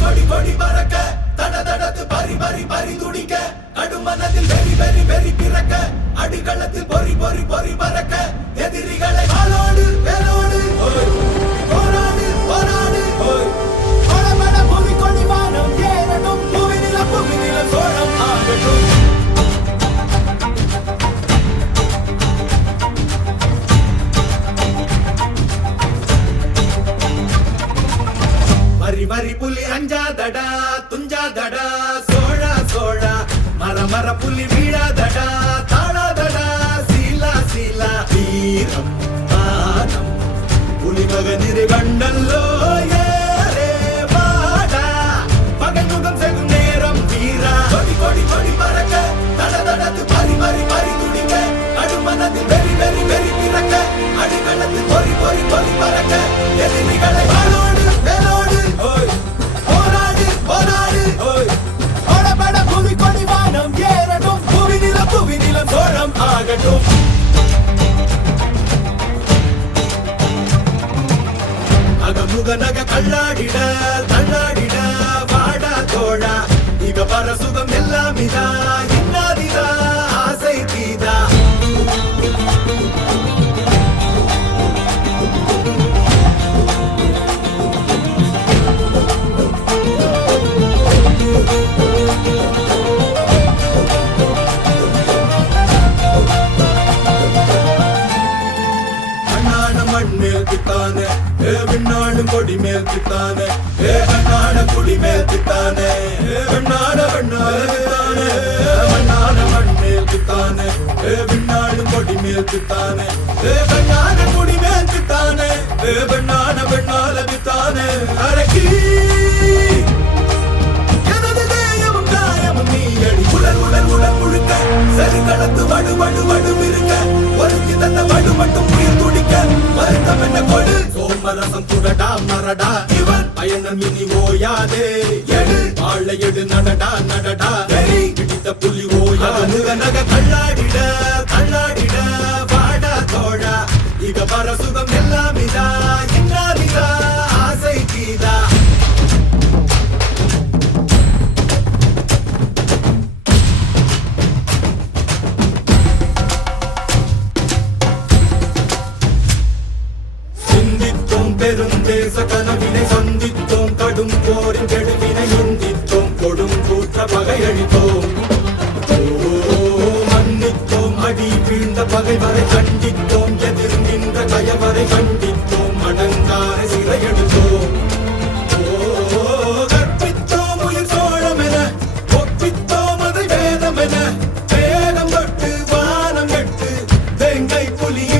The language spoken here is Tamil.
கொடி கொடி பறக்க தட தடத்து பறி பறி பறி துடிக்க கடுமனதில் வெறி வெறி வெறி பிறக்க அடிகளத்தில் பொறி பொறி பொறி பறக்க எதிரிகளை வாளோடு வேலோடு போராடு போராடு படபட புவி கொடி வானம் ஏறட்டும் புவிநில சோழம் ஆகட்டும். வரி வரி புலி அஞ்சாதடா துஞ்சாதடா சோழா சோழா மர மர புலி வீழாதடா தாழாதடா சீலா சீலா வீரம் மானம் புலி மகனிரு கண்டல்லோ ஏரே வாடா பகை முகம் செகும் நேரம் வீரா கொடி கொடி கொடி பறக்க தட தடத்து பறி பறி பறி துடிக்க கடுமனதில் வெறி வெறி வெறி பிறக்க அடிகளத்தில் பொறி பொறி பொறி பறக்க எதிரிகளை வாளோடு வேலோடு போராடு போராடு படபட புவி கொடி வானம் ஏறட்டும் புவிநில சோழம் ஆகட்டும். அகமுக நக கல்லாடிட தள்ளாடிட வாடா தோழா இக பர சுகம் எல்லாம் இதா இன்னாதிதா ஆசை தீதா. விண்ணாடும் கொடி மேல் பித்தானே வண்ணாட குடி மேல் பித்தானே வண்ணாட வண்ணான வண்ணாட மண் மேல் பித்தானே விண்ணாடும் கொடி மேல் பித்தானே வண்ணாட குடி மேல் பித்தானே வண்ணாட வண்ணால பித்தானே அரக்கி எனது தேயமும் காயமும் நீ அடி உடல் உடல் உடல் முழுக்க சரி கடத்து வடு வடு வடு இருக்க ஒருத்தி தந்த வடு மட்டும் உயிர் துடிக்க வருத்தம் என்ன கொடு சோமரசம் துடடா மரடா இவன் பயணம் இனி ஓயாதே எடு வாழை எடு நடடா நடடா வெறி பிடித்த புலி ஓயாது நக கல்லாடிட கல்லாடிட வாடா தோழா இக பர சுகம் எல்லாம் இதா இன்னாதிதா ஆசை தீதா. பெருந்தேச கனவினை சந்தித்தோம் கடும் போரின் கெடுவினை எந்தித்தோம் கொடும் கூற்ற பகையளித்தோம் மன்னித்தோம் அடி வீழ்ந்த பகைவரை கண்டித்தோம் எதிர் நின்ற கயவரை கண்டித்தோம் அடங்காரை சிறையெடுத்தோம் கற்பித்தோம் உயிர் சோழம் என ஒப்பித்தோம் அதை வேதம் என வேதம் தொட்டு வானம் எட்டு வேங்கை புலிய